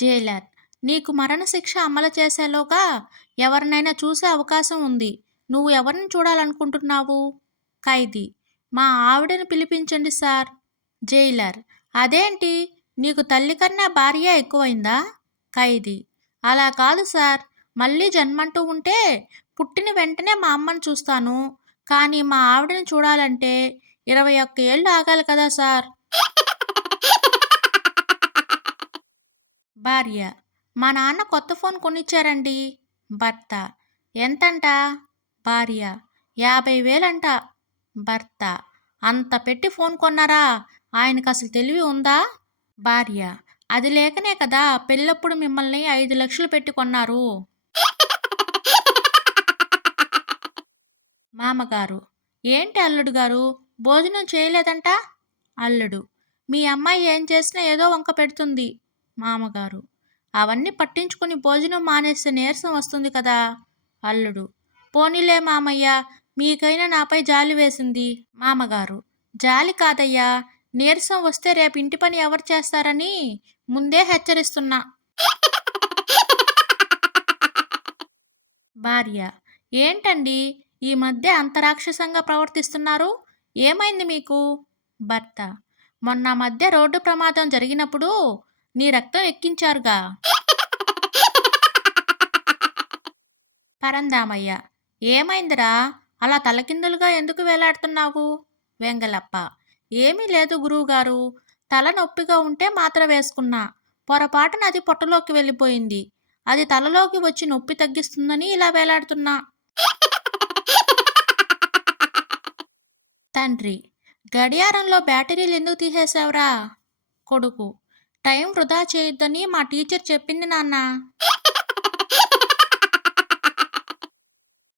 Jailer: నీకు మరణశిక్ష అమలు చేసేలోగా ఎవరినైనా చూసే అవకాశం ఉంది. నువ్వు ఎవరిని చూడాలనుకుంటున్నావు? ఖైదీ: మా ఆవిడని పిలిపించండి సార్. జైలర్: అదేంటి, నీకు తల్లి కన్నా భార్య ఎక్కువైందా? ఖైదీ: అలా కాదు సార్, మళ్ళీ జన్మంటూ ఉంటే పుట్టిన వెంటనే మా అమ్మని చూస్తాను, కానీ మా ఆవిడని చూడాలంటే 21 ఏళ్ళు ఆగాలి కదా సార్. భార్య: మా నాన్న కొత్త ఫోన్ కొనిచ్చారండి. భర్త: ఎంతంట? భార్య: 50,000 అంట. భర్త: అంత పెట్టి ఫోన్ కొన్నారా? ఆయనకు అసలు తెలివి ఉందా? భార్య: అది లేకనే కదా పెళ్ళప్పుడు మిమ్మల్ని 5 లక్షలు పెట్టి కొన్నారు. మామగారు: ఏంటి అల్లుడు గారు, భోజనం చేయలేదంట? అల్లుడు: మీ అమ్మాయి ఏం చేసినా ఏదో వంక పెడుతుంది. మామగారు: అవన్నీ పట్టించుకుని భోజనం మానేస్తే నీరసం వస్తుంది కదా. అల్లుడు: పోనీలే మామయ్య, మీకైనా నాపై జాలి వేసింది. మామగారు: జాలి కాదయ్యా, నీరసం వస్తే రేపు ఇంటి పని ఎవరు చేస్తారని ముందే హెచ్చరిస్తున్నా. భార్య: ఏంటండి ఈ మధ్య అంత రాక్షసంగా ప్రవర్తిస్తున్నారు? ఏమైంది మీకు? భర్త: మొన్న మధ్య రోడ్డు ప్రమాదం జరిగినప్పుడు నీ రక్తం ఎక్కించారుగా. పరందామయ్య: ఏమైందిరా, అలా తలకిందులుగా ఎందుకు వేలాడుతున్నావు? వెంగలప్ప: ఏమీ లేదు గురువుగారు, తల నొప్పిగా ఉంటే మాత్ర వేసుకున్నా, పొరపాటున అది పొట్టలోకి వెళ్ళిపోయింది. అది తలలోకి వచ్చి నొప్పి తగ్గిస్తుందని ఇలా వేలాడుతున్నా. తండ్రి: గడియారంలో బ్యాటరీలు ఎందుకు తీసేశావురా? కొడుకు: టైం వృధా చేయొద్దని మా టీచర్ చెప్పింది నాన్న.